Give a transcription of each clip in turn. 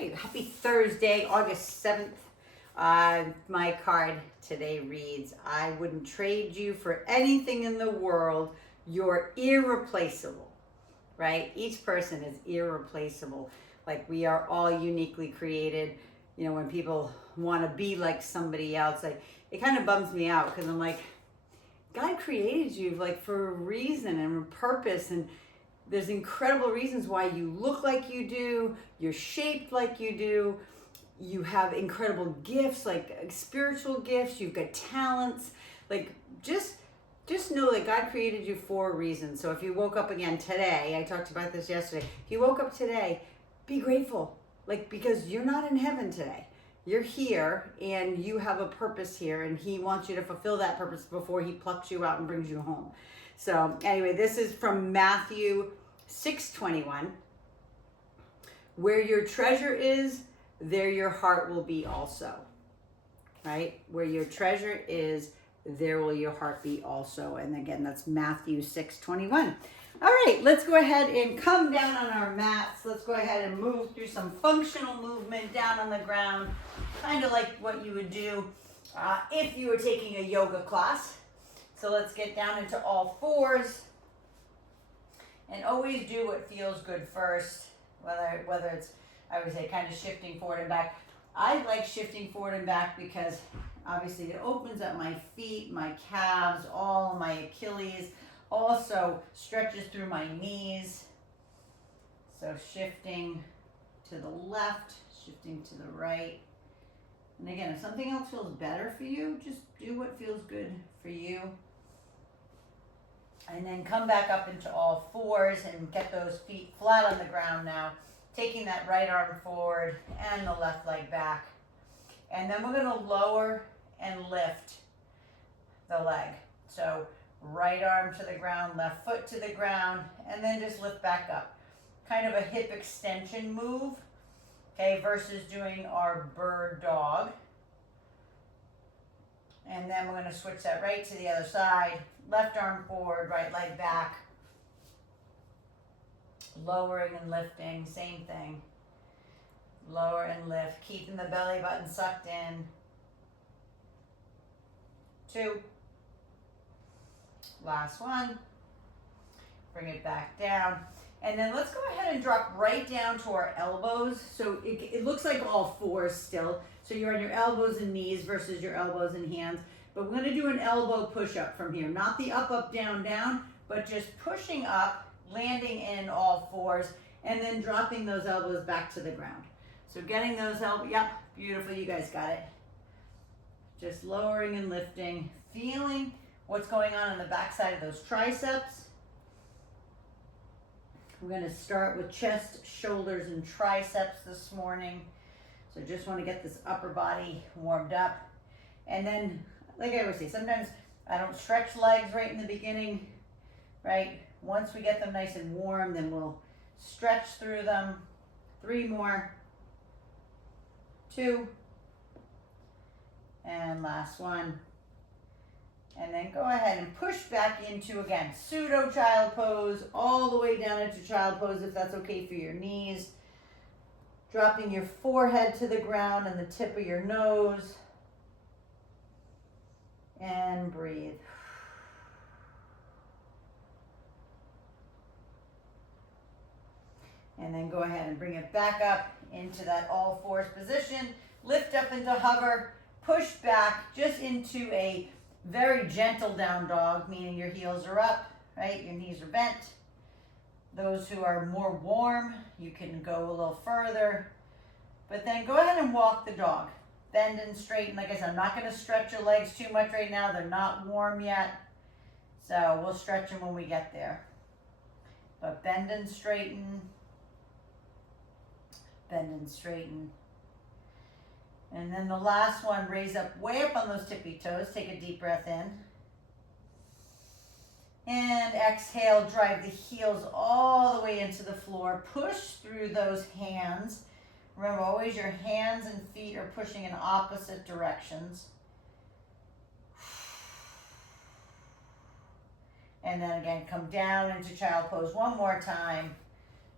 Hey, happy Thursday, August 7th. My card today reads, I wouldn't trade you for anything in the world. You're irreplaceable, right? Each person is irreplaceable. Like we are all uniquely created. You know, when people want to be like somebody else, like it kind of bums me out because I'm like, God created you like for a reason and a purpose, and there's incredible reasons why you look like you do, you're shaped like you do, you have incredible gifts, like spiritual gifts, you've got talents. Like just know that God created you for a reason. So if you woke up again today, I talked about this yesterday, if you woke up today, be grateful. Like, because you're not in heaven today. You're here and you have a purpose here, and he wants you to fulfill that purpose before he plucks you out and brings you home. So anyway, this is from Matthew 6:21. Where your treasure is, there your heart will be also. Right? Where your treasure is, there will your heart be also. And again, that's Matthew 6:21. All right, let's go ahead and come down on our mats. Let's go ahead and move through some functional movement down on the ground, kind of like what you would do if you were taking a yoga class. So let's get down into all fours. And always do what feels good first, whether it's, I would say, kind of shifting forward and back. I like shifting forward and back because obviously it opens up my feet, my calves, all my Achilles, also stretches through my knees. So shifting to the left, shifting to the right. And again, if something else feels better for you, just do what feels good for you. And then come back up into all fours and get those feet flat on the ground now. Taking that right arm forward and the left leg back. And then we're going to lower and lift the leg. So right arm to the ground, left foot to the ground, and then just lift back up. Kind of a hip extension move, okay, versus doing our bird dog. And then we're going to switch that right to the other side. Left arm forward, right leg back. Lowering and lifting, same thing. Lower and lift, keeping the belly button sucked in. 2. Last one. Bring it back down. And then let's go ahead and drop right down to our elbows. So it looks like all fours still. So you're on your elbows and knees versus your elbows and hands. But we're going to do an elbow push-up from here. Not the up, up, down, down, but just pushing up, landing in all fours, and then dropping those elbows back to the ground. So getting those elbows, yep, beautiful, you guys got it. Just lowering and lifting, feeling what's going on the back side of those triceps. We're going to start with chest, shoulders, and triceps this morning. So just want to get this upper body warmed up. And then, like I always say, sometimes I don't stretch legs right in the beginning, right? Once we get them nice and warm, then we'll stretch through them. 3 more. 2. And last one. And then go ahead and push back into, again, pseudo child pose, all the way down into child pose if that's okay for your knees. Dropping your forehead to the ground and the tip of your nose. And breathe. And then go ahead and bring it back up into that all fours position. Lift up into hover. Push back just into a very gentle down dog, meaning your heels are up, right? Your knees are bent. Those who are more warm, you can go a little further. But then go ahead and walk the dog. Bend and straighten. Like I said, I'm not going to stretch your legs too much right now. They're not warm yet. So we'll stretch them when we get there. But bend and straighten. Bend and straighten. And then the last one, raise up way up on those tippy toes. Take a deep breath in. And exhale, drive the heels all the way into the floor. Push through those hands. Remember, always your hands and feet are pushing in opposite directions. And then again, come down into child pose one more time.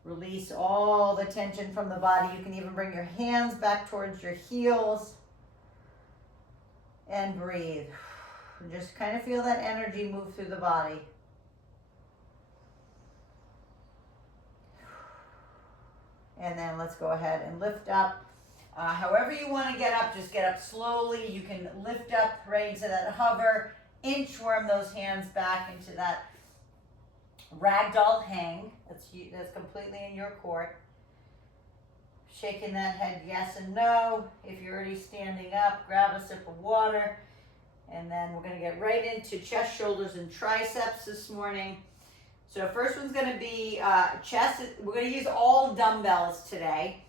Release all the tension from the body. You can even bring your hands back towards your heels. And breathe. Just kind of feel that energy move through the body. And then let's go ahead and lift up. However you want to get up, just get up slowly. You can lift up right into that hover, inchworm those hands back into that ragdoll hang. That's completely in your court. Shaking that head yes and no. If you're already standing up, grab a sip of water. And then we're going to get right into chest, shoulders, and triceps this morning. So first one's going to be chest. We're going to use all dumbbells today.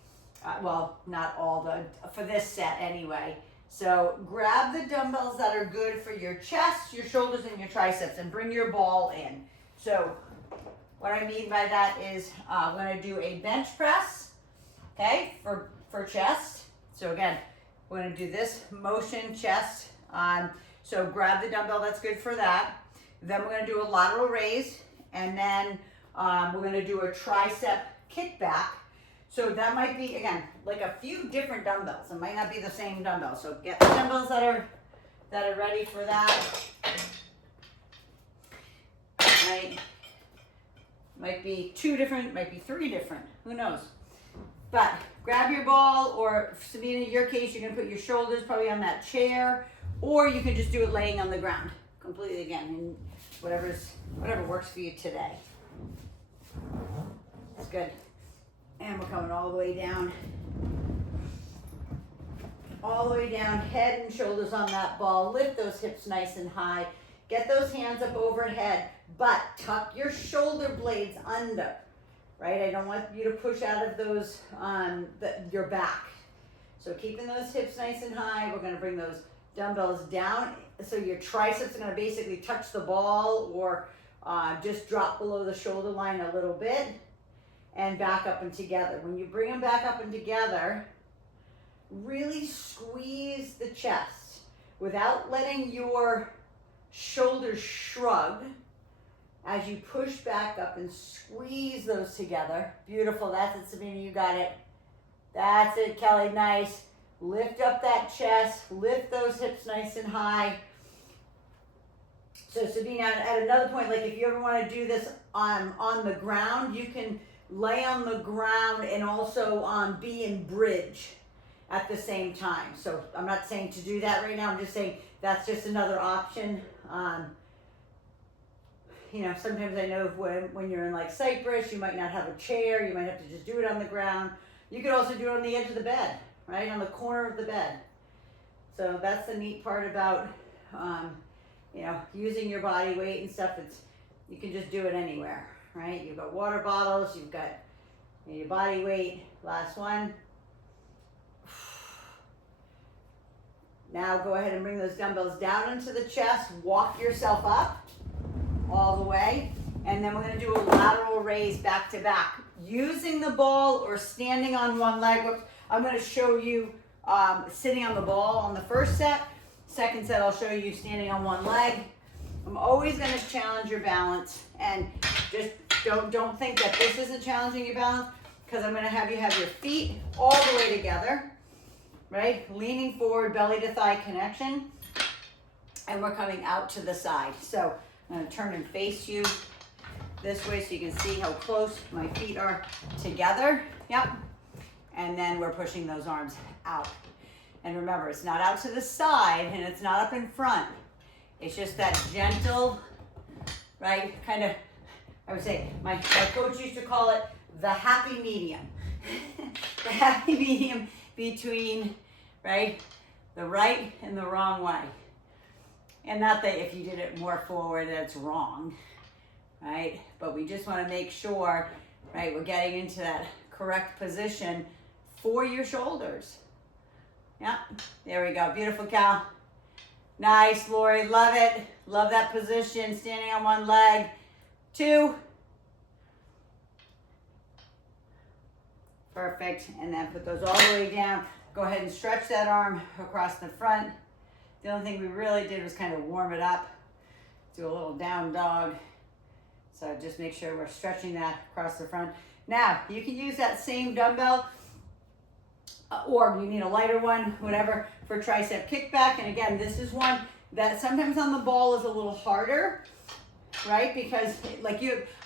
Well, not all, for this set anyway. So grab the dumbbells that are good for your chest, your shoulders, and your triceps, and bring your ball in. So what I mean by that is I'm going to do a bench press, okay, for chest. So again, we're going to do this motion, chest. So grab the dumbbell that's good for that. Then we're going to do a lateral raise, and then we're going to do a tricep kickback. So that might be, again, like a few different dumbbells. It might not be the same dumbbell. So get the dumbbells that are ready for that. Right? Might be 2 different, might be 3 different. Who knows? But grab your ball, or Sabina, in your case, you're going to put your shoulders probably on that chair, or you can just do it laying on the ground. Completely, again, and whatever works for you today. That's good. And we're coming all the way down. All the way down, head and shoulders on that ball. Lift those hips nice and high. Get those hands up overhead, but tuck your shoulder blades under, right? I don't want you to push out of those, your back. So keeping those hips nice and high, we're gonna bring those dumbbells down. So your triceps are gonna basically touch the ball, or just drop below the shoulder line a little bit, and back up and together. When you bring them back up and together, really squeeze the chest without letting your shoulders shrug as you push back up and squeeze those together. Beautiful. That's it, Sabina. You got it. That's it, Kelly. Nice. Lift up that chest. Lift those hips nice and high. So Sabina, at another point, like if you ever want to do this on the ground, you can lay on the ground and also be in bridge at the same time. So I'm not saying to do that right now. I'm just saying that's just another option. Sometimes I know when you're in like Cyprus, you might not have a chair. You might have to just do it on the ground. You could also do it on the edge of the bed, right? On the corner of the bed. So that's the neat part about, using your body weight and stuff. You can just do it anywhere, right? You've got water bottles, you've got your body weight. Last one. Now go ahead and bring those dumbbells down into the chest. Walk yourself up all the way. And then we're going to do a lateral raise back to back. Using the ball or standing on one leg. I'm going to show you sitting on the ball on the first set. Second set, I'll show you standing on one leg. I'm always going to challenge your balance. And just don't think that this isn't challenging your balance, because I'm going to have you have your feet all the way together. Right? Leaning forward, belly to thigh connection. And we're coming out to the side. So I'm going to turn and face you this way so you can see how close my feet are together. Yep. And then we're pushing those arms out. And remember, it's not out to the side and it's not up in front. It's just that gentle, right? Kind of, I would say, my coach used to call it the happy medium. The happy medium between, right, the right and the wrong way. And not that if you did it more forward, that's wrong, right? But we just want to make sure, right, we're getting into that correct position for your shoulders. Yeah, there we go. Beautiful, Cal. Nice, Lori. Love it. Love that position. Standing on one leg. 2. Perfect. And then put those all the way down. Go ahead and stretch that arm across the front. The only thing we really did was kind of warm it up. Do a little down dog. So just make sure we're stretching that across the front. Now, you can use that same dumbbell, or you need a lighter one, whatever, for tricep kickback. And again, this is one that sometimes on the ball is a little harder, right? Because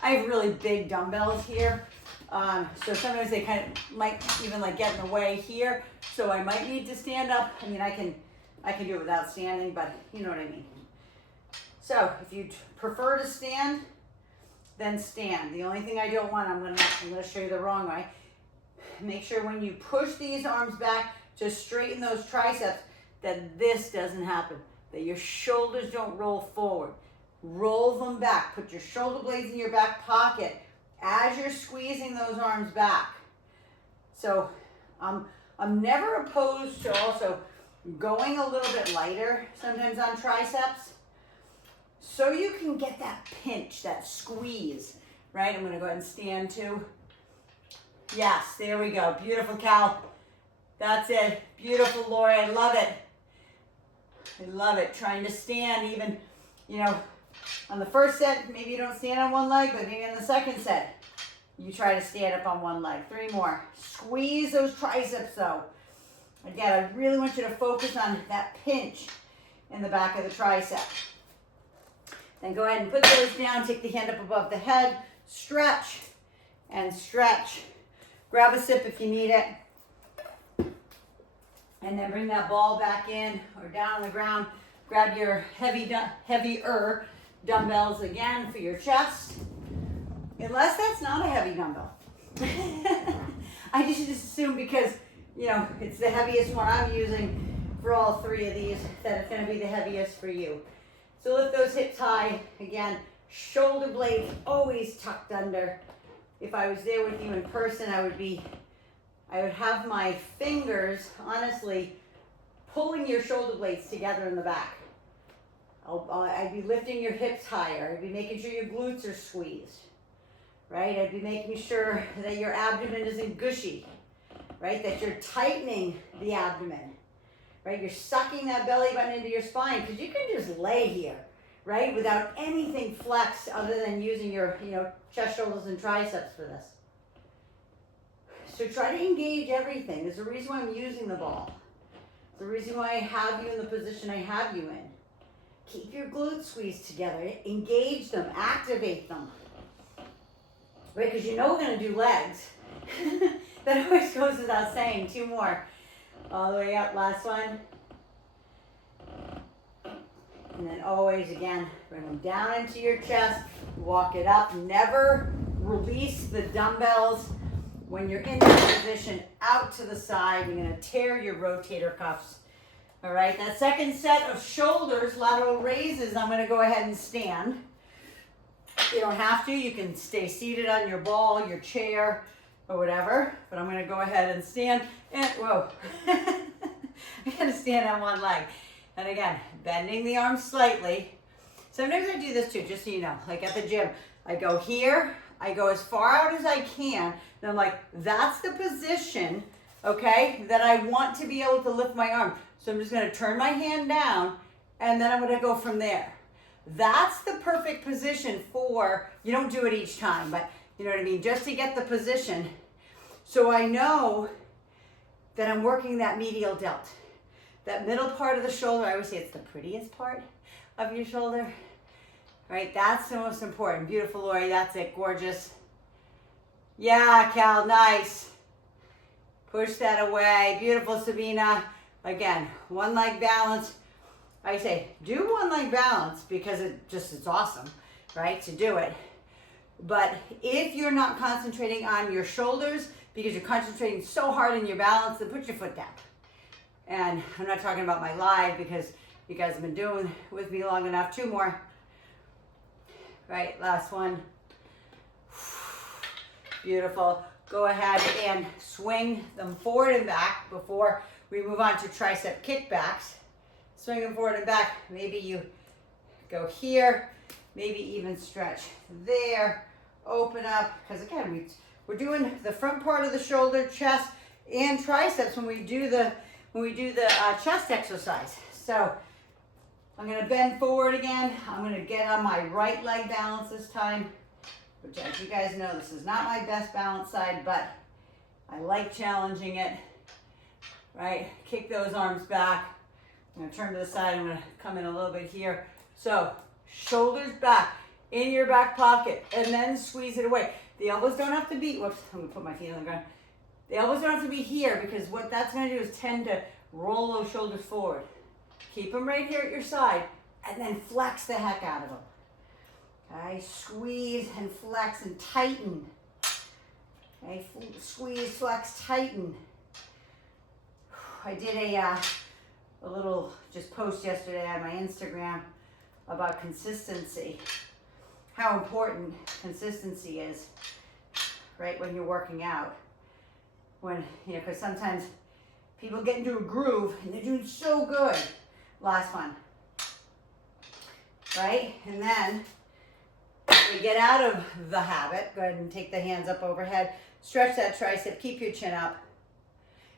I have really big dumbbells here. So sometimes they kind of might even get in the way here. So I might need to stand up. I mean, I can do it without standing, but you know what I mean. So if you prefer to stand, then stand. The only thing I don't want, I'm gonna show you the wrong way. Make sure when you push these arms back to straighten those triceps, that this doesn't happen, that your shoulders don't roll forward. Roll them back. Put your shoulder blades in your back pocket as you're squeezing those arms back. So I'm never opposed to also going a little bit lighter sometimes on triceps, so you can get that pinch, that squeeze, right? I'm gonna go ahead and stand too. Yes, there we go. Beautiful, Cal. That's it. Beautiful, Lori. I love it. I love it. Trying to stand even, on the first set, maybe you don't stand on one leg, but maybe in the second set, you try to stand up on one leg. 3 more. Squeeze those triceps though. Again, I really want you to focus on that pinch in the back of the tricep. Then go ahead and put those down. Take the hand up above the head. Stretch and stretch. Grab a sip if you need it. And then bring that ball back in or down on the ground. Grab your heavier dumbbells again for your chest. Unless that's not a heavy dumbbell. I just assume because, it's the heaviest one I'm using for all 3 of these, that it's going to be the heaviest for you. So lift those hips high. Again, shoulder blades always tucked under. If I was there with you in person, I would have my fingers, honestly, pulling your shoulder blades together in the back. I'd be lifting your hips higher. I'd be making sure your glutes are squeezed, right? I'd be making sure that your abdomen isn't gushy, right? That you're tightening the abdomen, right? You're sucking that belly button into your spine, because you can just lay here, right? Without anything flexed other than using your, chest, shoulders, and triceps for this. So try to engage everything. There's a reason why I'm using the ball. There's a reason why I have you in the position I have you in. Keep your glutes squeezed together. Engage them. Activate them. Right? Because we're going to do legs. That always goes without saying. 2 more. All the way up. Last one. And then always, again, bring them down into your chest. Walk it up. Never release the dumbbells when you're in this position out to the side. You're going to tear your rotator cuffs. All right, that second set of shoulders, lateral raises, I'm going to go ahead and stand. You don't have to. You can stay seated on your ball, your chair, or whatever. But I'm going to go ahead and stand. And, whoa. I got to stand on one leg. And again, bending the arms slightly. Sometimes I do this too, just so you know. Like at the gym, I go here. I go as far out as I can. And I'm like, that's the position, okay, that I want to be able to lift my arm. So I'm just going to turn my hand down, and then I'm going to go from there. That's the perfect position for, you don't do it each time, but you know what I mean, just to get the position. So I know that I'm working that medial delt. That middle part of the shoulder, I always say it's the prettiest part of your shoulder. Right, that's the most important. Beautiful, Lori, that's it, gorgeous. Yeah, Cal, nice. Push that away. Beautiful, Sabina. Again, one leg balance. I say do one leg balance because it's awesome, right, to do it. But if you're not concentrating on your shoulders because you're concentrating so hard in your balance, then put your foot down. And I'm not talking about my live because you guys have been doing with me long enough. 2 more. Right, last one. Beautiful. Go ahead and swing them forward and back before we move on to tricep kickbacks. Swing them forward and back. Maybe you go here, maybe even stretch there, open up. Because again, we're doing the front part of the shoulder, chest, and triceps when we do the chest exercise. So I'm going to bend forward again. I'm going to get on my right leg balance this time. which, as you guys know, this is not my best balance side, but I like challenging it, right? Kick those arms back. I'm gonna turn to the side. I'm gonna come in a little bit here. So shoulders back in your back pocket, and then squeeze it away. The elbows don't have to be, whoops, I'm gonna put my feet on the ground. The elbows don't have to be here, because what that's gonna do is tend to roll those shoulders forward. Keep them right here at your side, and then flex the heck out of them. Okay, squeeze and flex and tighten. Okay, squeeze, flex, tighten. I did a little just post yesterday on my Instagram about consistency. How important consistency is, right, when you're working out. When, you know, because sometimes people get into a groove and they're doing so good. Last one, right? And then we get out of the habit. Go ahead and take the hands up overhead. Stretch that tricep, keep your chin up.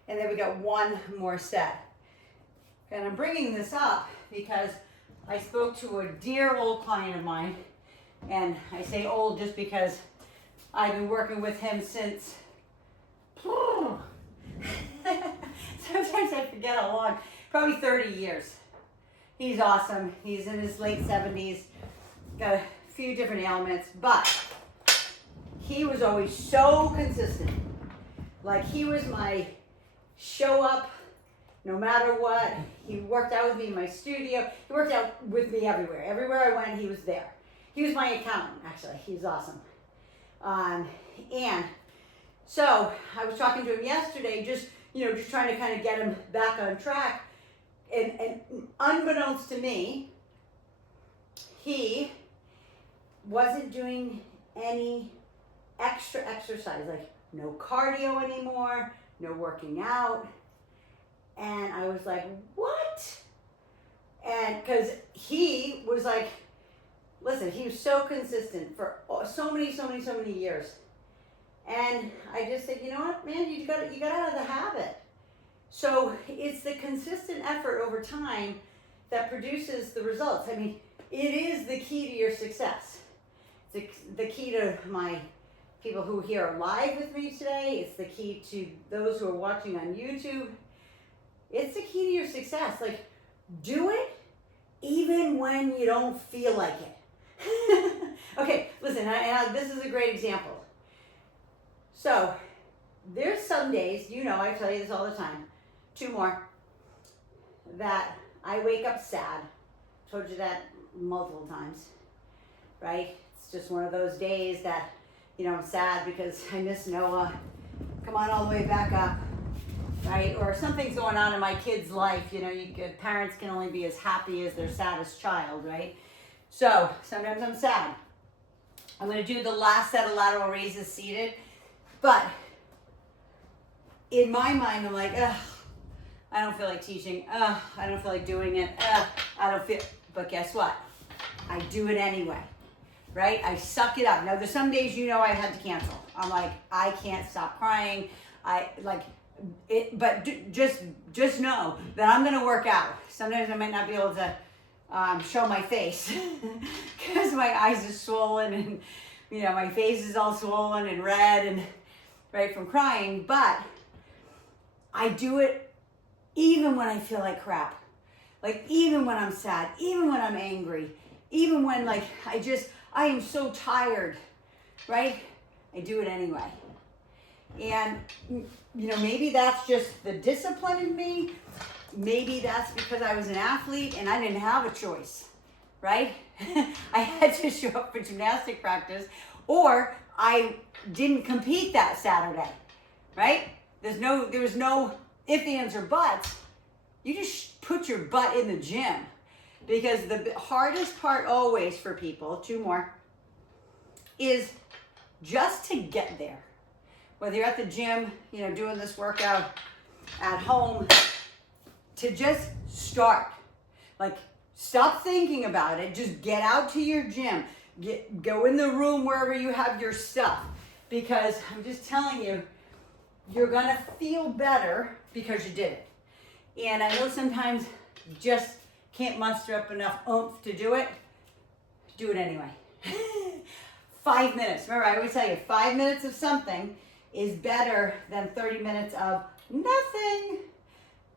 And then we got one more set. And I'm bringing this up because I spoke to a dear old client of mine. And I say old just because I've been working with him since, sometimes I forget how long, probably 30 years. He's awesome. He's in his late 70s, got a few different ailments, but he was always so consistent. Like, he was my show up no matter what. He worked out with me in my studio. He worked out with me everywhere. Everywhere I went, he was there. He was my accountant, actually. He's awesome. And so I was talking to him yesterday, just trying to kind of get him back on track. And unbeknownst to me, he wasn't doing any extra exercise, like no cardio anymore, no working out. And I was like, what? And because he was like, listen, he was so consistent for so many years. And I just said, you know what, man, you got out of the habit. So it's the consistent effort over time that produces the results. I mean, it is the key to your success. It's the key to my people who here are live with me today. It's the key to those who are watching on YouTube. It's the key to your success. Like, do it even when you don't feel like it. Okay, listen, this is a great example. So there's some days, I tell you this all the time, 2 more, that I wake up sad. Told you that multiple times, right? It's just one of those days that, I'm sad because I miss Noah. Come on all the way back up, right? Or something's going on in my kid's life. Parents can only be as happy as their saddest child, right? So sometimes I'm sad. I'm going to do the last set of lateral raises seated, but in my mind, I'm like, ugh, I don't feel like teaching. Ugh, I don't feel like doing it. Ugh, I don't feel, but guess what? I do it anyway, right? I suck it up. Now, there's some days, I had to cancel. I'm like, I can't stop crying. But just know that I'm going to work out. Sometimes I might not be able to show my face because my eyes are swollen and, my face is all swollen and red and right from crying, but I do it even when I feel like crap. Like, even when I'm sad, even when I'm angry, even when I am so tired, right? I do it anyway. And, maybe that's just the discipline in me. Maybe that's because I was an athlete and I didn't have a choice, right? I had to show up for gymnastic practice, or I didn't compete that Saturday, right? There was no ifs, ands, or buts. You just put your butt in the gym, because the hardest part always for people, 2 more, is just to get there. Whether you're at the gym, doing this workout at home, to just start. Like, stop thinking about it. Just get out to your gym. Go in the room wherever you have your stuff. Because I'm just telling you, you're gonna feel better because you did it. And I know sometimes you just can't muster up enough oomph to do it. Do it anyway. 5 minutes. Remember, I always tell you, 5 minutes of something is better than 30 minutes of nothing,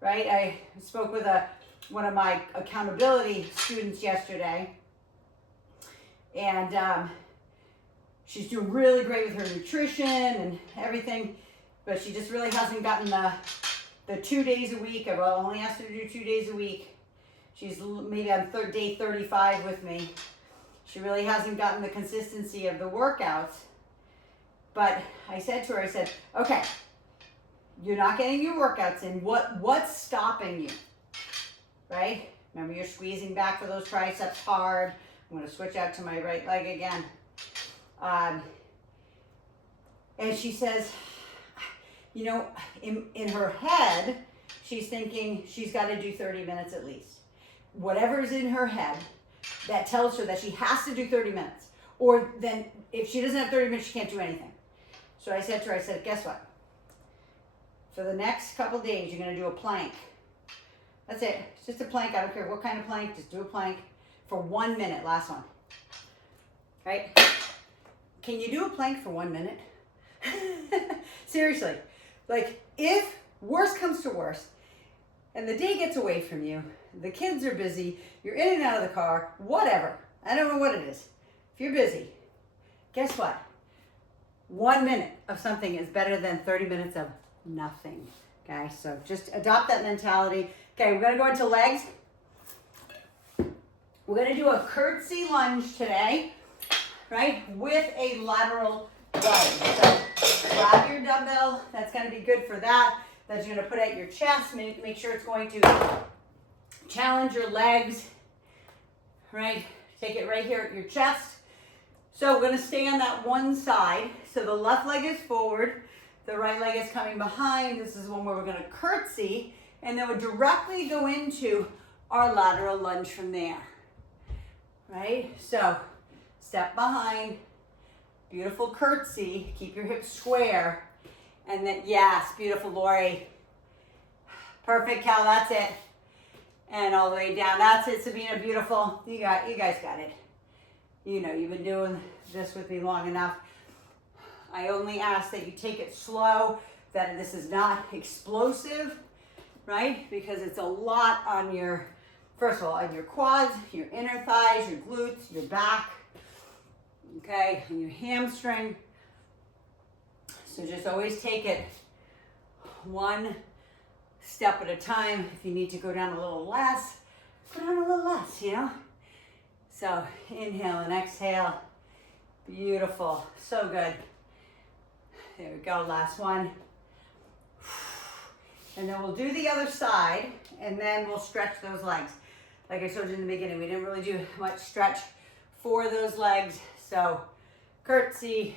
right? I spoke with one of my accountability students yesterday, and she's doing really great with her nutrition and everything, but she just really hasn't gotten the 2 days a week. I've only asked her to do 2 days a week. She's maybe on day 35 with me. She really hasn't gotten the consistency of the workouts. But I said to her, I said, okay, you're not getting your workouts in. What's stopping you, right? Remember, you're squeezing back for those triceps hard. I'm going to switch out to my right leg again. And she says, you know, in her head, she's thinking she's got to do 30 minutes at least. Whatever's in her head that tells her that she has to do 30 minutes. Or then if she doesn't have 30 minutes, she can't do anything. So I said to her, I said, guess what? For the next couple days, you're going to do a plank. That's it. It's just a plank. I don't care what kind of plank. Just do a plank for 1 minute. Last one. Right? Can you do a plank for 1 minute? Seriously. Like, if worst comes to worst, and the day gets away from you, the kids are busy, you're in and out of the car, whatever. I don't know what it is. If you're busy, guess what? 1 minute of something is better than 30 minutes of nothing. Okay, so just adopt that mentality. Okay, we're gonna go into legs. We're gonna do a curtsy lunge today, right? With a lateral lunge. So grab your dumbbell. That's gonna be good for that. That you're gonna put at your chest. Make sure it's going to challenge your legs, right? Take it right here at your chest. So we're gonna stay on that one side. So the left leg is forward, the right leg is coming behind. This is one where we're gonna curtsy, and then we'll directly go into our lateral lunge from there, right? So step behind, beautiful curtsy, keep your hips square, and then, yes, beautiful, Lori. Perfect, Cal, that's it. And all the way down, that's it, Sabina, beautiful. You guys got it. You know, you've been doing this with me long enough. I only ask that you take it slow, that this is not explosive, right? Because it's a lot on your, first of all, on your quads, your inner thighs, your glutes, your back, okay, and your hamstring. So just always take it one step at a time. If you need to go down a little less, go down a little less, you know? So inhale and exhale. Beautiful, so good. There we go, last one. And then we'll do the other side, and then we'll stretch those legs. Like I showed you in the beginning, we didn't really do much stretch for those legs. So curtsy,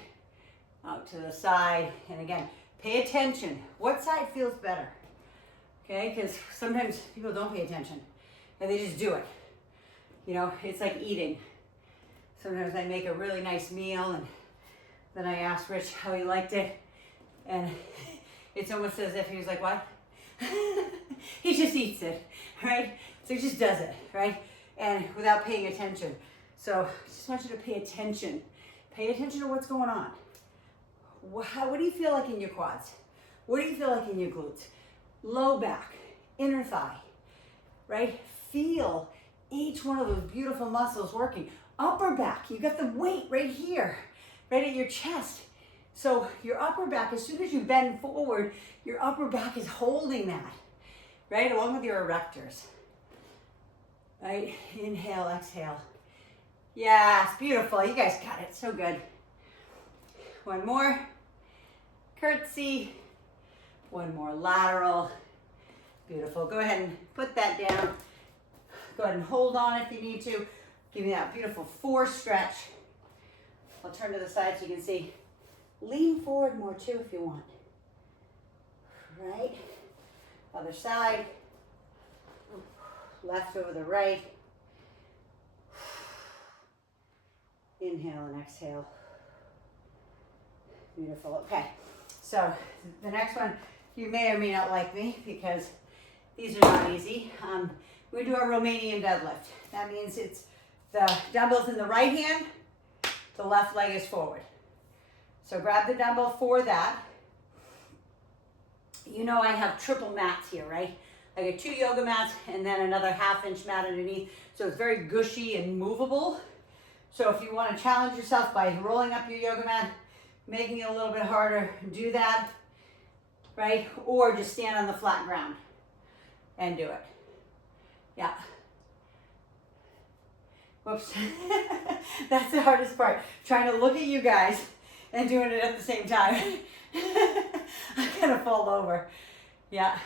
out to the side, and again, pay attention. What side feels better? Okay, because sometimes people don't pay attention, and they just do it. You know, it's like eating. Sometimes I make a really nice meal, and then I ask Rich how he liked it, and it's almost as if he was like, what? He just eats it, right? So he just does it, right? And without paying attention. So I just want you to pay attention. Pay attention to what's going on. What do you feel like in your quads? What do you feel like in your glutes? Low back, inner thigh, right? Feel each one of those beautiful muscles working. Upper back, you got the weight right here, right at your chest. So your upper back, as soon as you bend forward, your upper back is holding that, right? Along with your erectors, right? Inhale, exhale. Yes, beautiful. You guys got it. So good. One more. Curtsy. One more lateral. Beautiful. Go ahead and put that down. Go ahead and hold on if you need to. Give me that beautiful force stretch. I'll turn to the side so you can see. Lean forward more too if you want. Right. Other side. Left over the right. Inhale and exhale. Beautiful. Okay. So the next one, you may or may not like me because these are not easy. We do a Romanian deadlift. That means it's the dumbbells in the right hand the left leg is forward. So grab the dumbbell for that. You know I have triple mats here, right? I get 2 yoga mats and then another 1/2 inch mat underneath. So it's very gushy and movable. So if you want to challenge yourself by rolling up your yoga mat, making it a little bit harder, do that, right? Or just stand on the flat ground and do it. Yeah. Whoops. That's the hardest part. Trying to look at you guys and doing it at the same time. I'm gonna fall over. Yeah.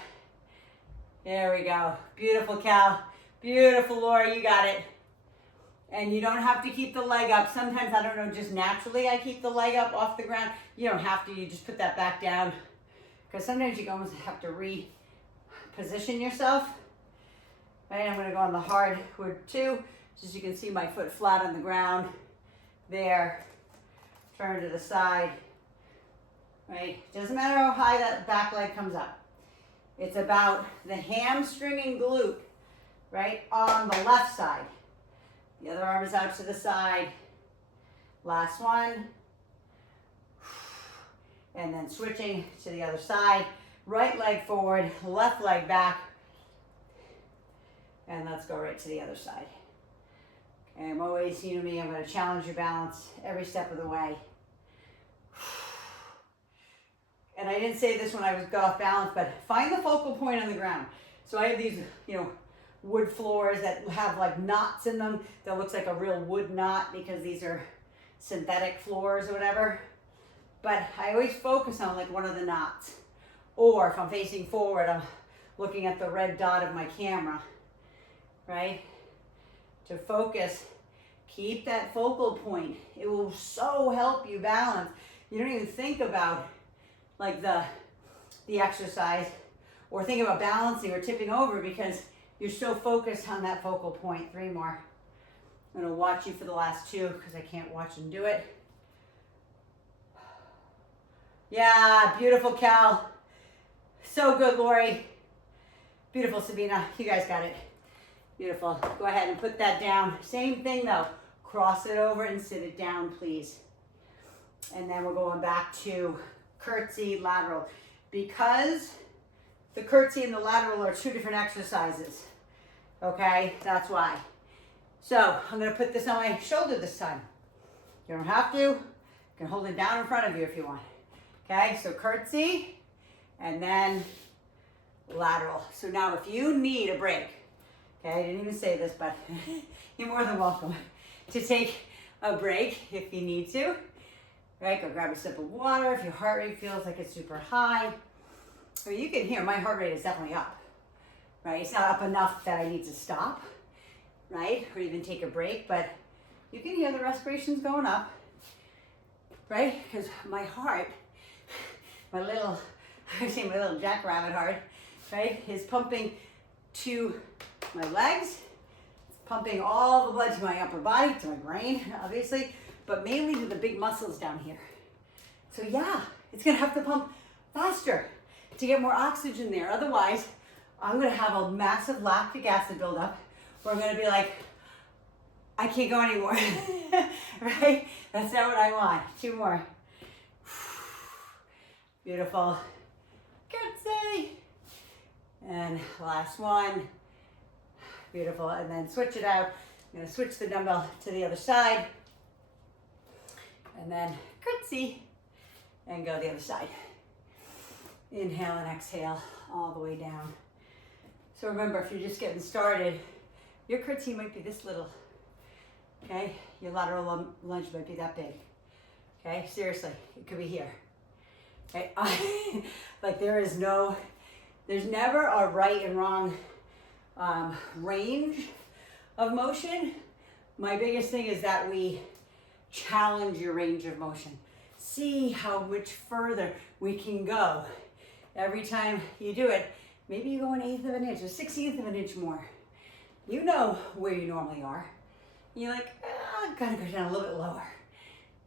There we go. Beautiful, Cal. Beautiful, Laura. You got it. And you don't have to keep the leg up. Sometimes, I don't know, just naturally I keep the leg up off the ground. You don't have to. You just put that back down. Because sometimes you almost have to reposition yourself. Right, I'm going to go on the hardwood too. Just so you can see my foot flat on the ground. There. Turn to the side. Right? Doesn't matter how high that back leg comes up. It's about the hamstring and glute, right, on the left side. The other arm is out to the side. Last one. And then switching to the other side. Right leg forward, left leg back. And let's go right to the other side. Okay, I'm always, you know me, I'm going to challenge your balance every step of the way. And I didn't say this when I got off balance, but find the focal point on the ground. So I have these, you know, wood floors that have like knots in them that looks like a real wood knot because these are synthetic floors or whatever. But I always focus on like one of the knots. Or if I'm facing forward, I'm looking at the red dot of my camera, right? To focus, keep that focal point. It will so help you balance. You don't even think about like the exercise or think about balancing or tipping over because you're so focused on that focal point. 3 more. I'm gonna watch you for the last 2 because I can't watch and do it. Yeah, beautiful, Cal. So good, Lori. Beautiful, Sabina. You guys got it. Beautiful. Go ahead and put that down. Same thing though. Cross it over and sit it down, please. And then we're going back to curtsy, lateral. Because the curtsy and the lateral are 2 different exercises. Okay, that's why. So I'm gonna put this on my shoulder this time. You don't have to. You can hold it down in front of you if you want. Okay, so curtsy and then lateral. So now if you need a break, okay, I didn't even say this, but you're more than welcome to take a break if you need to. Right, go grab a sip of water if your heart rate feels like it's super high. Or you can hear my heart rate is definitely up. Right, it's not up enough that I need to stop, right, or even take a break, but you can hear the respirations going up, right, because my heart, my little jackrabbit heart, right, is pumping to my legs. It's pumping all the blood to my upper body, to my brain, obviously, but mainly to the big muscles down here. So yeah, it's gonna have to pump faster to get more oxygen there. Otherwise, I'm gonna have a massive lactic acid buildup where I'm gonna be like, I can't go anymore, right? That's not what I want. 2 more. Beautiful. Curtsy. And last one. Beautiful. And then switch it out. I'm gonna switch the dumbbell to the other side. And then curtsy. And go the other side. Inhale and exhale all the way down. So remember, if you're just getting started, your curtsy might be this little. Okay? Your lateral lunge might be that big. Okay? Seriously, it could be here. Okay? Like there's never a right and wrong range of motion. My biggest thing is that we challenge your range of motion. See how much further we can go. Every time you do it, maybe you go 1/8 of an inch or 1/16 of an inch more. You know where you normally are. You're like, I gotta go down a little bit lower,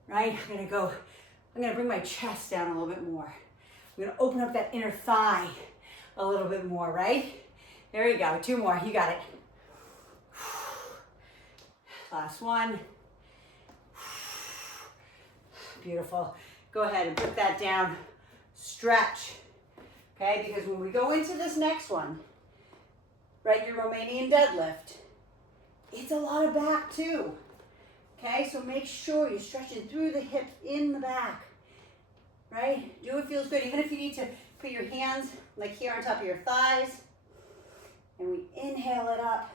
right? I'm gonna bring my chest down a little bit more. I'm gonna open up that inner thigh a little bit more, right? There you go, 2 more, you got it. Last one. Beautiful. Go ahead and put that down. Stretch. Okay, because when we go into this next one, right, your Romanian deadlift, it's a lot of back too. Okay, so make sure you're stretching through the hips in the back. Right? Do what feels good. Even if you need to put your hands like here on top of your thighs. And we inhale it up.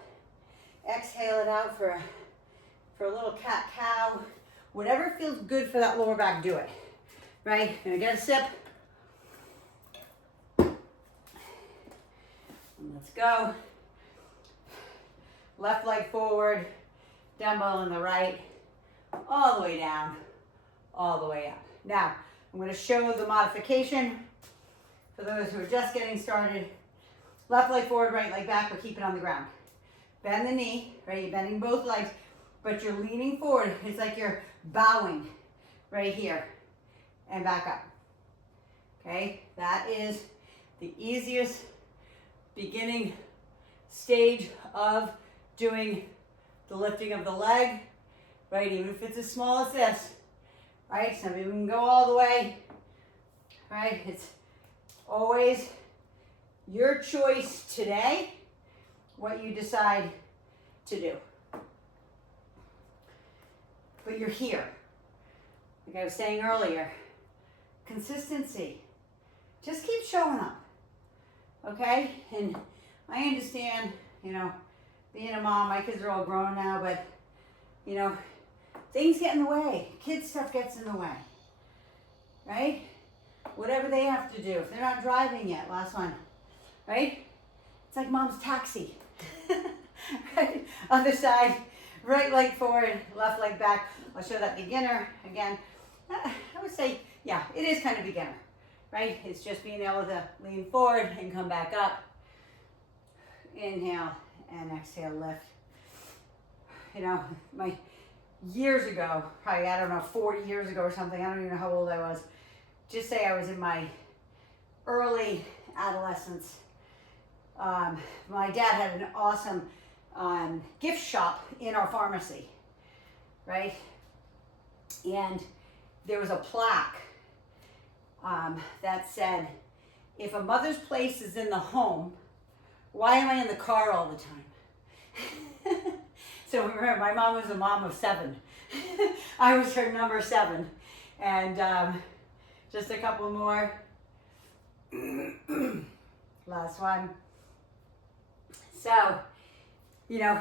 Exhale it out for a little cat-cow. Whatever feels good for that lower back, do it. Right? Gonna get a sip. And let's go. Left leg forward. Dumbbell in the right. All the way down. All the way up. Now, I'm going to show the modification for those who are just getting started. Left leg forward, right leg back, but keep it on the ground. Bend the knee, right? You're bending both legs, but you're leaning forward. It's like you're bowing right here and back up. Okay? That is the easiest beginning stage of doing the lifting of the leg, right? Even if it's as small as this. Right, some people can go all the way, right? It's always your choice today, what you decide to do. But you're here. Like I was saying earlier, consistency. Just keep showing up, okay? And I understand, you know, being a mom, my kids are all grown now, but, you know, things get in the way. Kids stuff gets in the way, right? Whatever they have to do. If they're not driving yet, last one, right? It's like mom's taxi. Right? Other side, right leg forward, left leg back. I'll show that beginner again. I would say, yeah, it is kind of beginner, right? It's just being able to lean forward and come back up. Inhale and exhale, lift. You know, years ago, probably, I don't know, 40 years ago or something, I don't even know how old I was. Just say I was in my early adolescence. My dad had an awesome gift shop in our pharmacy, right? And there was a plaque that said, if a mother's place is in the home, why am I in the car all the time? So remember, my mom was a mom of 7. I was her number 7. And just a couple more. Last one. So, you know,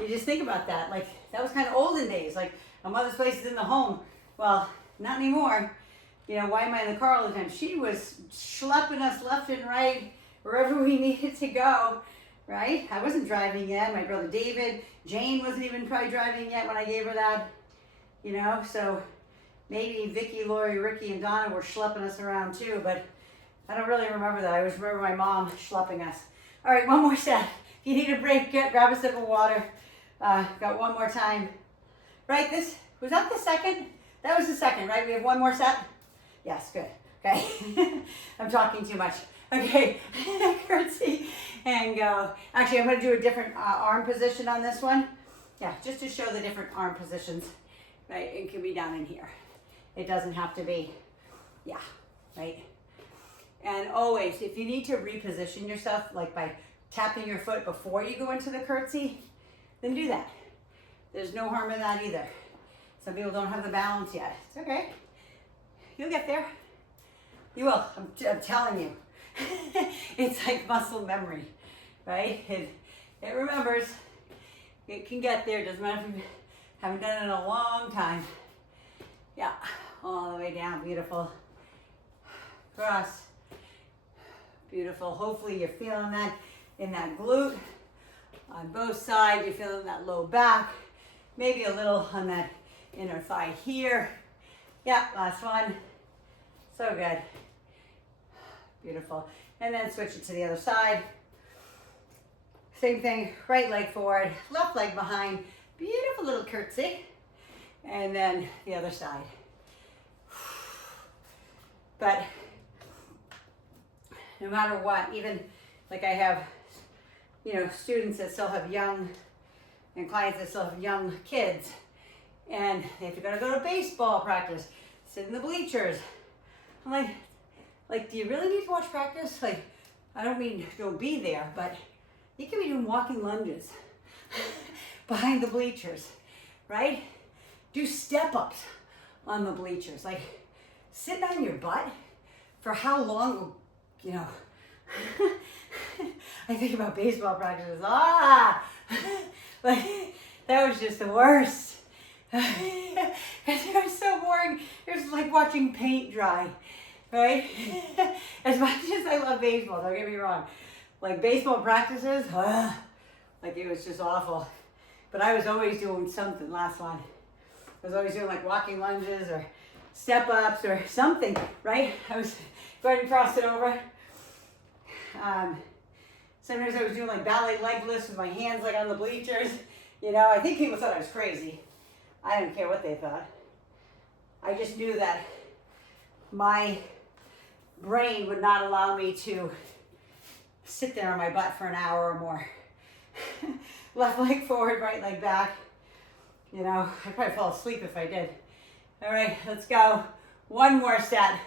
you just think about that. Like, that was kind of olden days. Like, a mother's place is in the home. Well, not anymore. You know, why am I in the car all the time? She was schlepping us left and right, wherever we needed to go, right? I wasn't driving yet. My brother David, Jane wasn't even probably driving yet when I gave her that, you know? So maybe Vicky, Lori, Ricky, and Donna were schlepping us around too, but I don't really remember that. I just remember my mom schlepping us. All right, one more set. If you need a break, grab a sip of water. Got one more time. Right, was that the second? That was the second, right? We have one more set? Yes, good. Okay. I'm talking too much. Okay, curtsy and go. Actually, I'm going to do a different arm position on this one. Yeah, just to show the different arm positions. Right, it can be down in here. It doesn't have to be, yeah, right? And always, if you need to reposition yourself, like by tapping your foot before you go into the curtsy, then do that. There's no harm in that either. Some people don't have the balance yet. It's okay. You'll get there. You will. I'm telling you. It's like muscle memory, right? It remembers. It can get there. Doesn't matter if you haven't done it in a long time. Yeah, all the way down. Beautiful. Cross. Beautiful. Hopefully you're feeling that in that glute. On both sides, you're feeling that low back. Maybe a little on that inner thigh here. Yeah, last one. So good. Beautiful. And then switch it to the other side. Same thing, right leg forward, left leg behind. Beautiful little curtsy. And then the other side. But no matter what, even like I have, you know, students that still have young, and clients that still have young kids, and they have to go to baseball practice, sit in the bleachers. I'm like, do you really need to watch practice? Like, I don't mean don't be there, but you can be doing walking lunges behind the bleachers, right? Do step-ups on the bleachers. Like, sitting on your butt for how long, you know. I think about baseball practices. Like, that was just the worst. It was so boring. It was like watching paint dry, right? As much as I love baseball, don't get me wrong. Like, baseball practices, like, it was just awful. But I was always doing something. Last one, I was always doing like walking lunges or step-ups or something, right? I was going to cross it over. Sometimes I was doing like ballet leg lifts with my hands like on the bleachers. You know, I think people thought I was crazy. I didn't care what they thought. I just knew that my brain would not allow me to sit there on my butt for an hour or more. Left leg forward, right leg back. You know, I'd probably fall asleep if I did. All right, let's go. One more set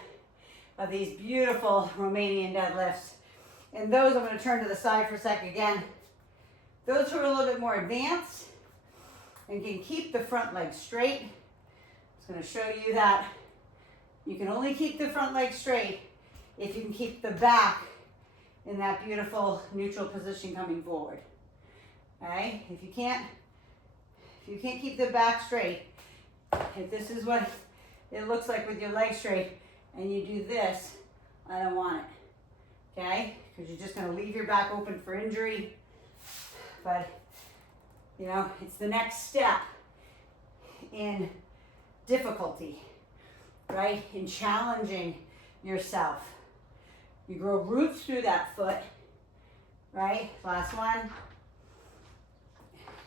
of these beautiful Romanian deadlifts. And those, I'm going to turn to the side for a sec again. Those who are a little bit more advanced and can keep the front leg straight. I'm just going to show you that you can only keep the front leg straight if you can keep the back in that beautiful neutral position coming forward. All right, if you can't keep the back straight, if this is what it looks like with your leg straight and you do this, I don't want it, okay? Because you're just gonna leave your back open for injury. But, you know, it's the next step in difficulty, right? In challenging yourself. You grow roots through that foot, right? Last one.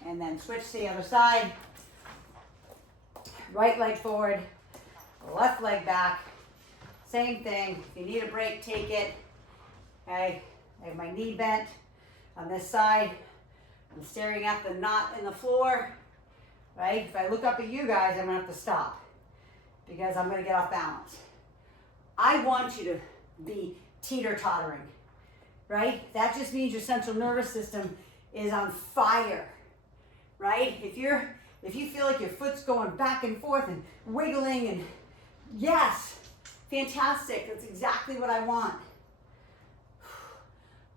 And then switch to the other side. Right leg forward, left leg back. Same thing. If you need a break, take it. Okay, I have my knee bent on this side. I'm staring at the knot in the floor, right? If I look up at you guys, I'm gonna have to stop because I'm gonna get off balance. I want you to be teeter-tottering, right? That just means your central nervous system is on fire, right? If you feel like your foot's going back and forth and wiggling and yes, fantastic. That's exactly what I want.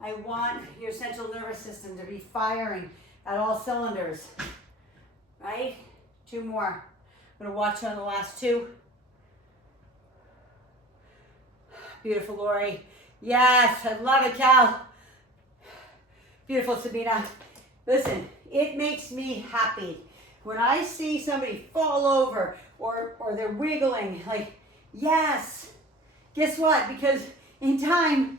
I want your central nervous system to be firing at all cylinders, right? 2 more. I'm gonna watch on the last 2. Beautiful, Lori. Yes, I love it, Cal. Beautiful, Sabina. Listen, it makes me happy when I see somebody fall over or they're wiggling, like, yes. Guess what? Because in time,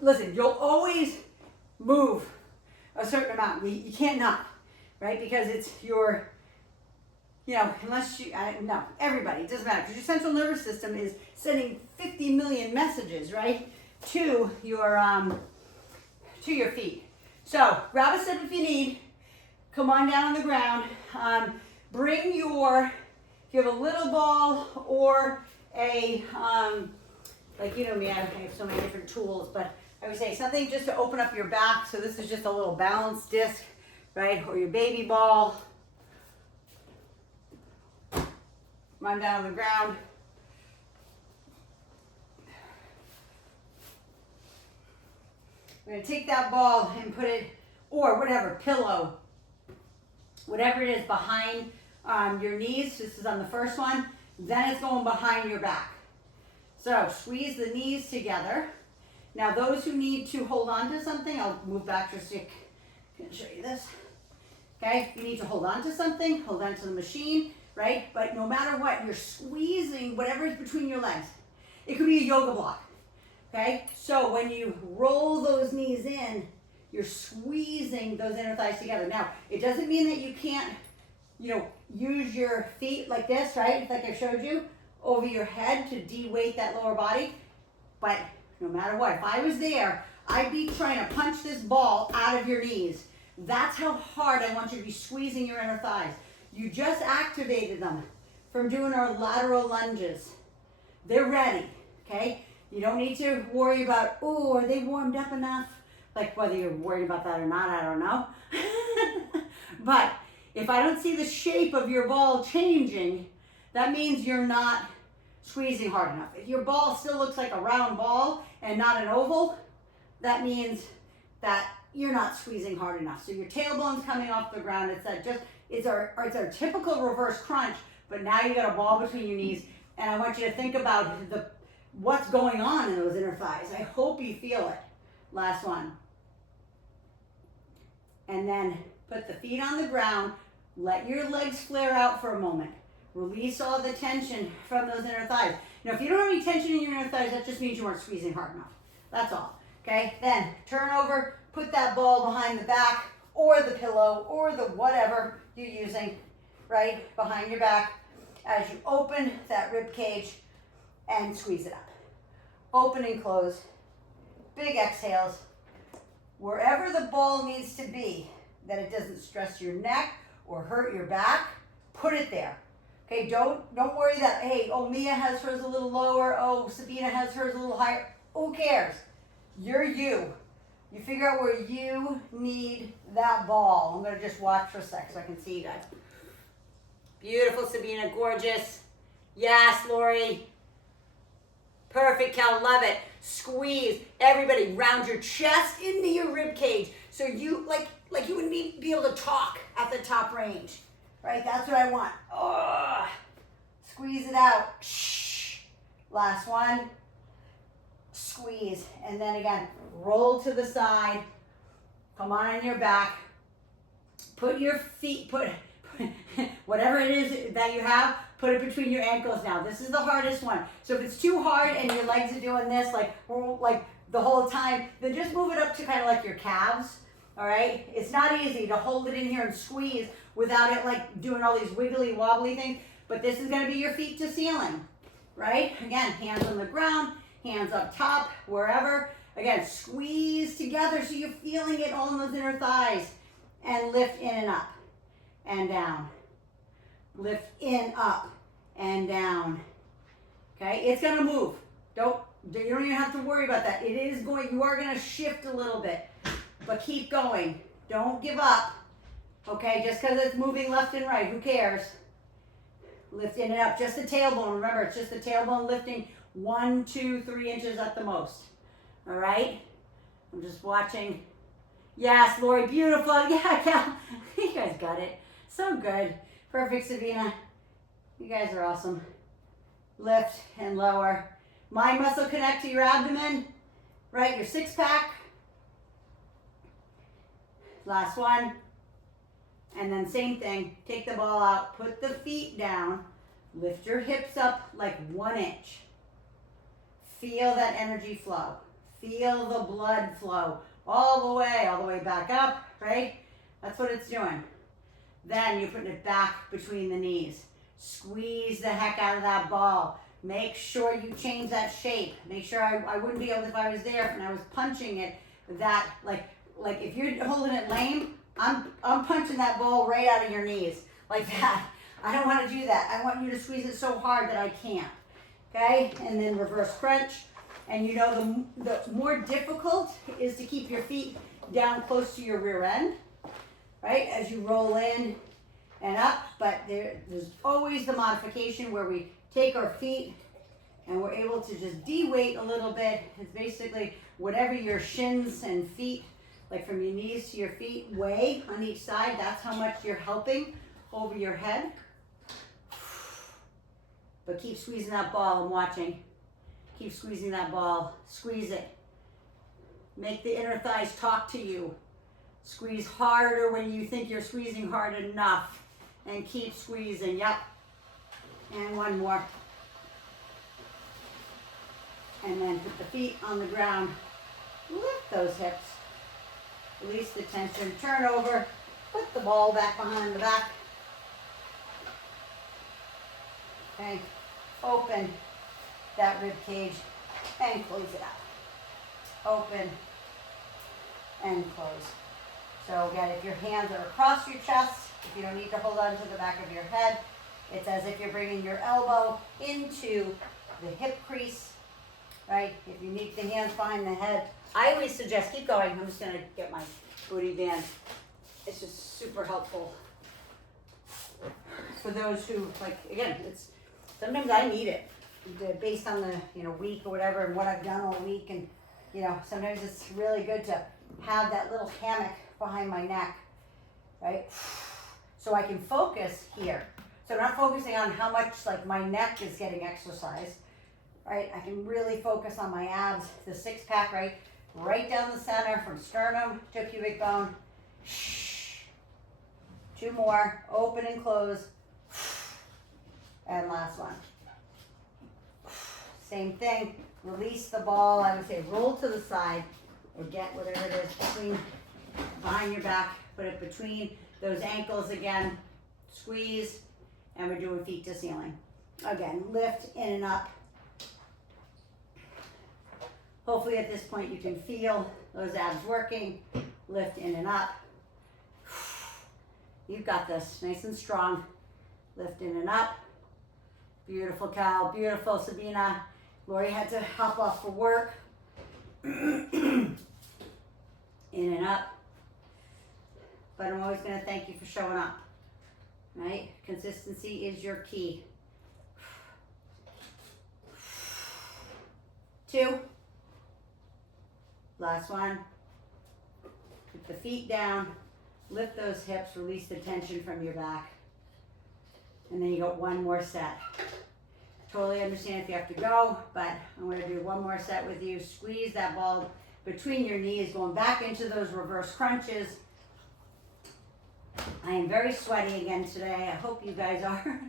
listen, you'll always move a certain amount. You can't not, right? Because it's your, unless you, no, everybody, it doesn't matter. Because your central nervous system is sending 50 million messages, right? To your feet. So grab a sip if you need. Come on down on the ground. Bring if you have a little ball or a, like, you know me, I have so many different tools, but I would say something just to open up your back. So this is just a little balance disc, right? Or your baby ball. Run down on the ground. We're gonna take that ball and put it, or whatever, pillow, whatever it is behind your knees. This is on the first one. Then it's going behind your back. So squeeze the knees together. Now those who need to hold on to something, I'll move back just so I can show you this. Okay, you need to hold on to something, hold on to the machine, right? But no matter what, you're squeezing whatever is between your legs. It could be a yoga block, okay? So when you roll those knees in, you're squeezing those inner thighs together. Now, it doesn't mean that you can't, use your feet like this, right? Like I showed you, over your head to de-weight that lower body. But no matter what, if I was there, I'd be trying to punch this ball out of your knees. That's how hard I want you to be squeezing your inner thighs. You just activated them from doing our lateral lunges. They're ready, okay? You don't need to worry about, oh, are they warmed up enough? Like whether you're worried about that or not, I don't know. But if I don't see the shape of your ball changing, that means you're not squeezing hard enough. If your ball still looks like a round ball and not an oval, that means that you're not squeezing hard enough. So your tailbone's coming off the ground. It's our typical reverse crunch, but now you got a ball between your knees, and I want you to think about what's going on in those inner thighs. I hope you feel it. Last one. And then put the feet on the ground. Let your legs flare out for a moment. Release all the tension from those inner thighs. Now, if you don't have any tension in your inner thighs, that just means you weren't squeezing hard enough. That's all. Okay? Then turn over, put that ball behind the back or the pillow or the whatever you're using, right, behind your back as you open that rib cage and squeeze it up. Open and close. Big exhales. Wherever the ball needs to be, that it doesn't stress your neck or hurt your back, put it there. Okay, don't worry that, hey, oh, Mia has hers a little lower, oh, Sabina has hers a little higher. Who cares? You're you. You figure out where you need that ball. I'm gonna just watch for a sec so I can see you guys. Beautiful, Sabina, gorgeous. Yes, Lori. Perfect, Cal, love it. Squeeze. Everybody, round your chest into your rib cage. So you, like you wouldn't be able to talk at the top range. Right, that's what I want. Oh, squeeze it out. Shh. Last one. Squeeze. And then again, roll to the side. Come on your back. Put your feet, put whatever it is that you have, put it between your ankles now. This is the hardest one. So if it's too hard and your legs are doing this like the whole time, then just move it up to kind of like your calves. All right? It's not easy to hold it in here and squeeze without it like doing all these wiggly wobbly things, but this is going to be your feet to ceiling, right? Again, hands on the ground, hands up top, wherever. Again, squeeze together so you're feeling it all in those inner thighs, and lift in and up and down. Lift in, up and down. Okay, it's going to move. You don't even have to worry about that. You are going to shift a little bit, but keep going. Don't give up. Okay, just because it's moving left and right, who cares? Lift in and up, just the tailbone. Remember, it's just the tailbone lifting 1, 2, 3 inches at the most. All right? I'm just watching. Yes, Lori, beautiful. Yeah, Cal. You guys got it. So good. Perfect, Sabina. You guys are awesome. Lift and lower. Mind muscle connect to your abdomen, right? Your six pack. Last one. And then same thing. Take the ball out, put the feet down, lift your hips up like 1 inch. Feel that energy flow. Feel the blood flow all the way back up, right? That's what it's doing. Then you're putting it back between the knees. Squeeze the heck out of that ball. Make sure you change that shape. Make sure I wouldn't be able, if I was there and I was punching it, that like if you're holding it lame, I'm punching that ball right out of your knees like that. I don't want to do that. I want you to squeeze it so hard that I can't. Okay? And then reverse crunch. And you know the more difficult is to keep your feet down close to your rear end, right? As you roll in and up. But there's always the modification where we take our feet and we're able to just de-weight a little bit. It's basically whatever your shins and feet, like from your knees to your feet, weigh on each side. That's how much you're helping over your head. But keep squeezing that ball. I'm watching. Keep squeezing that ball. Squeeze it. Make the inner thighs talk to you. Squeeze harder when you think you're squeezing hard enough. And keep squeezing. Yep. And one more. And then put the feet on the ground. Lift those hips. Release the tension. Turn over. Put the ball back behind the back. Okay. Open that rib cage and close it up. Open and close. So again, if your hands are across your chest, if you don't need to hold on to the back of your head, It's as if you're bringing your elbow into the hip crease, right? If you need the hands behind the head, I always suggest keep going. I'm just gonna get my booty band. It's just super helpful for those who, like, again, it's sometimes I need it based on the week or whatever and what I've done all week, and sometimes it's really good to have that little hammock behind my neck, right? So I can focus here. So I'm not focusing on how much like my neck is getting exercised, right? I can really focus on my abs, the six pack, right down the center from sternum to pubic bone. Two more, open and close. And last one. Same thing, release the ball. I would say roll to the side or get whatever it is behind your back, put it between those ankles again, squeeze, and we're doing feet to ceiling. Again, lift in and up. Hopefully at this point you can feel those abs working. Lift in and up. You've got this, nice and strong. Lift in and up. Beautiful, Cal, beautiful, Sabina. Lori had to hop off for work. In and up. But I'm always gonna thank you for showing up, right? Consistency is your key. 2. Last one. Put the feet down, lift those hips, release the tension from your back. And then you got one more set. Totally understand if you have to go, but I'm gonna do one more set with you. Squeeze that ball between your knees, going back into those reverse crunches. I am very sweaty again today. I hope you guys are.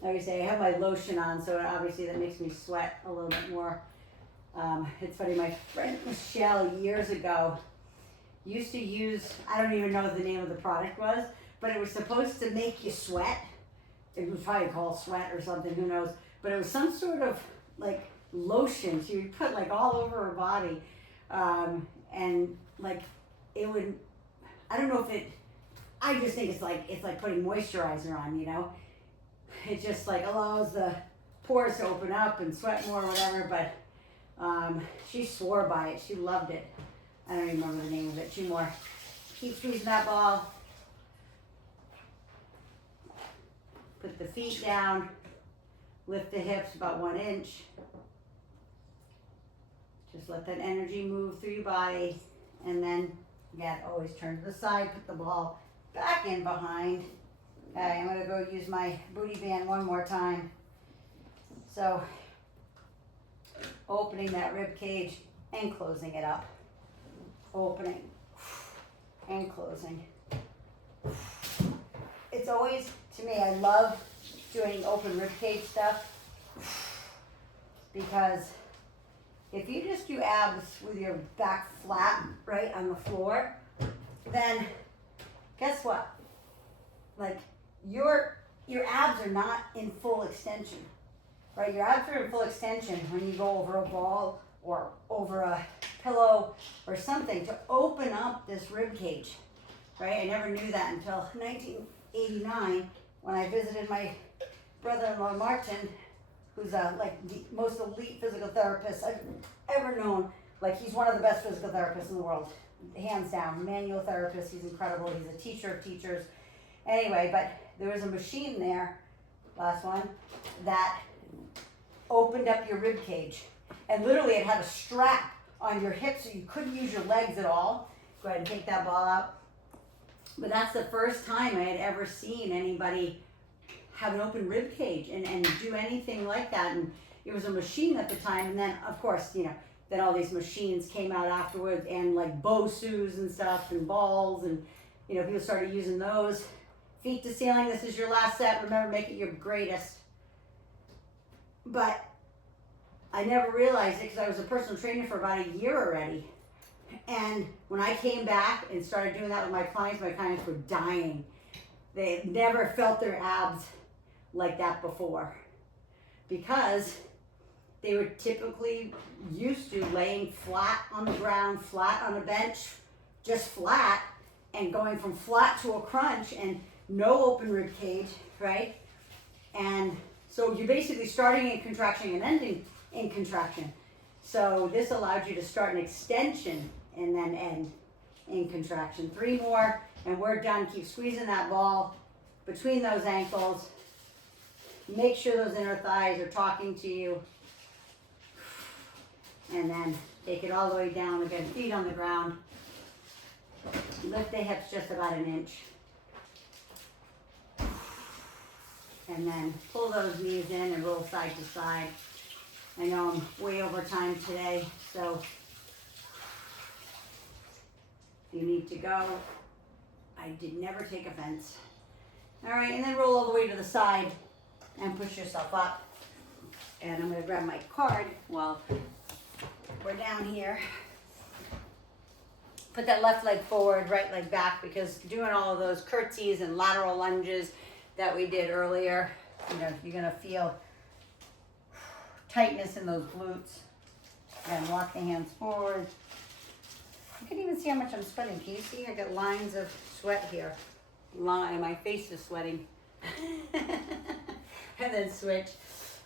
Like I say, I have my lotion on, so obviously that makes me sweat a little bit more. It's funny, my friend Michelle years ago used to use, I don't even know what the name of the product was, but it was supposed to make you sweat. It was probably called Sweat or something, who knows. But it was some sort of like lotion she would put like all over her body. And like it would, I don't know if it, I just think it's like putting moisturizer on, It just like allows the pores to open up and sweat more or whatever, but she swore by it. She loved it. I don't even remember the name of it. 2 more. Keep squeezing that ball. Put the feet down. Lift the hips about 1 inch. Just let that energy move through your body. And then, again, always turn to the side. Put the ball back in behind. Okay, I'm going to go use my booty band one more time. So, opening that rib cage and closing it up. Opening and closing. It's always, to me, I love doing open rib cage stuff because if you just do abs with your back flat, right, on the floor, then guess what? Like, your abs are not in full extension, right? Your abs are in full extension when you go over a ball or over a pillow or something to open up this rib cage, right? I never knew that until 1989 when I visited my brother-in-law Martin, who's like the most elite physical therapist I've ever known. Like, he's one of the best physical therapists in the world, hands down. Manual therapist, he's incredible. He's a teacher of teachers. Anyway, but there was a machine there, last one, that opened up your rib cage. And literally it had a strap on your hips so you couldn't use your legs at all. Go ahead and take that ball out. But that's the first time I had ever seen anybody have an open rib cage and do anything like that. And it was a machine at the time. And then, of course, then all these machines came out afterwards, and like BOSUs and stuff and balls, and people started using those. Feet to ceiling, this is your last set. Remember, make it your greatest. But I never realized it because I was a personal trainer for about a year already. And when I came back and started doing that with my clients were dying. They had never felt their abs like that before because they were typically used to laying flat on the ground, flat on a bench, just flat, and going from flat to a crunch and no open rib cage, right? And so you're basically starting in contraction and ending in contraction. So this allowed you to start an extension and then end in contraction. 3 more and we're done. Keep squeezing that ball between those ankles. Make sure those inner thighs are talking to you. And then take it all the way down again, feet on the ground. Lift the hips just about an inch. And then pull those knees in and roll side to side. I know I'm way over time today, so if you need to go, I did never take offense. All right, and then roll all the way to the side and push yourself up. And I'm gonna grab my card while we're down here. Put that left leg forward, right leg back, because doing all of those curtsies and lateral lunges that we did earlier, you know, you're gonna feel tightness in those glutes. And walk the hands forward. You can even see how much I'm sweating. Can you see? I got lines of sweat here. My face is sweating. And then switch.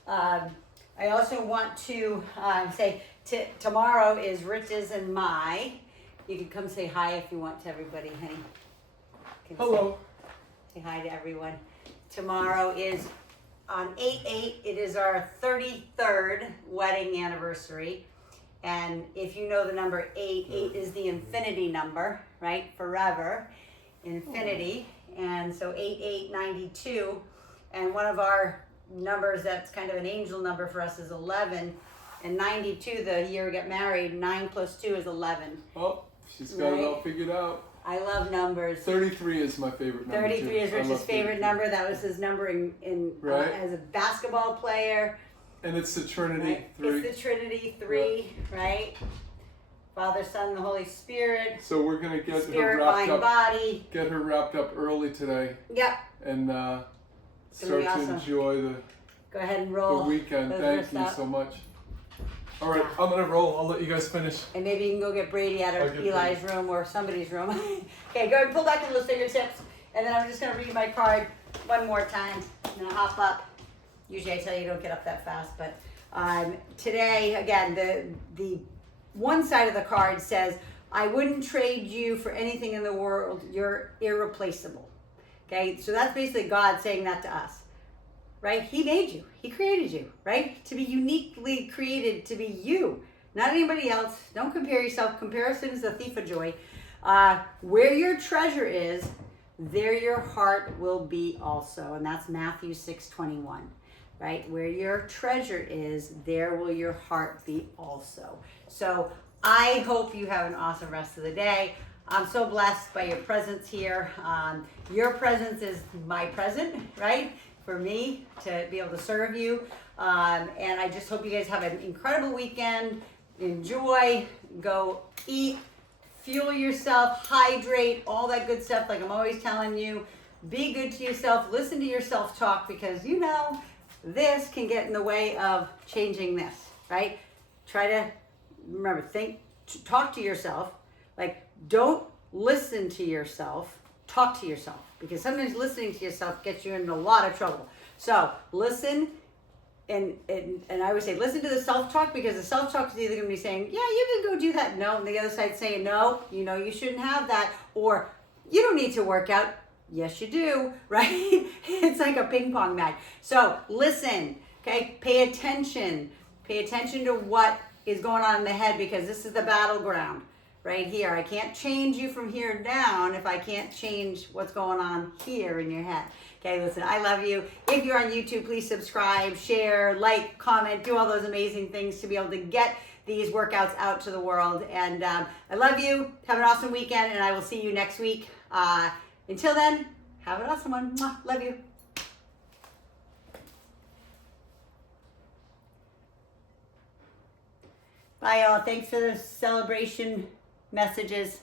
I also want to say tomorrow is Rich's and my. You can come say hi if you want to everybody, honey. Hello. Say hi to everyone. Tomorrow is on 8/8. It is our 33rd wedding anniversary. And if you know the number 8, 8 is the infinity number, right? Forever. Infinity. And so 8892. And one of our numbers that's kind of an angel number for us is 11. And 92, the year we got married, 9 plus 2 is 11. Oh, she's got it all figured out. I love numbers. 33 is my favorite number. 33 is Rich's favorite number. That was his number right. As a basketball player. And it's the Trinity, Right. 3. It's the Trinity, 3, right? Father, Son, and the Holy Spirit. So we're gonna get Spirit, her wrapped mind, up. body. Get her wrapped up early today. Yep. And start to awesome. enjoy Go ahead and the roll. weekend. those Thank wrists you up. so much. All right, I'm gonna roll. I'll let you guys finish. And maybe you can go get Brady out I'll of get Eli's room or somebody's room. Okay, go ahead and pull back to those fingertips. And then I'm just gonna read my card one more time. And then hop up. Usually I tell you don't get up that fast, but today, again, the one side of the card says, I wouldn't trade you for anything in the world. You're irreplaceable. Okay, so that's basically God saying that to us, right? He made you. He created you, right? To be uniquely created to be you, not anybody else. Don't compare yourself. Comparison is the thief of joy. Where your treasure is, there your heart will be also. And that's Matthew 6:21, right? Where your treasure is, there will your heart be also. So I hope you have an awesome rest of the day. I'm so blessed by your presence here. Your presence is my present, right? For me to be able to serve you. And I just hope you guys have an incredible weekend. Enjoy, go eat, fuel yourself, hydrate, all that good stuff like I'm always telling you. Be good to yourself, listen to your self-talk, because you know this can get in the way of changing this, right? Try to remember, talk to yourself. Like, don't listen to yourself, talk to yourself, because sometimes listening to yourself gets you in a lot of trouble. So listen, and I would say listen to the self-talk, because the self-talk is either going to be saying, yeah, you can go do that. No, and the other side's saying, no, you know, you shouldn't have that. Or you don't need to work out. Yes, you do, right? It's like a ping pong match. So listen, okay? Pay attention. Pay attention to what is going on in the head, because this is the battleground right here. I can't change you from here down if I can't change what's going on here in your head. Okay, listen, I love you. If you're on YouTube, please subscribe, share, like, comment, do all those amazing things to be able to get these workouts out to the world. And I love you. Have an awesome weekend, and I will see you next week. Until then, have an awesome one. Mwah. Love you. Bye, y'all. Thanks for the celebration messages.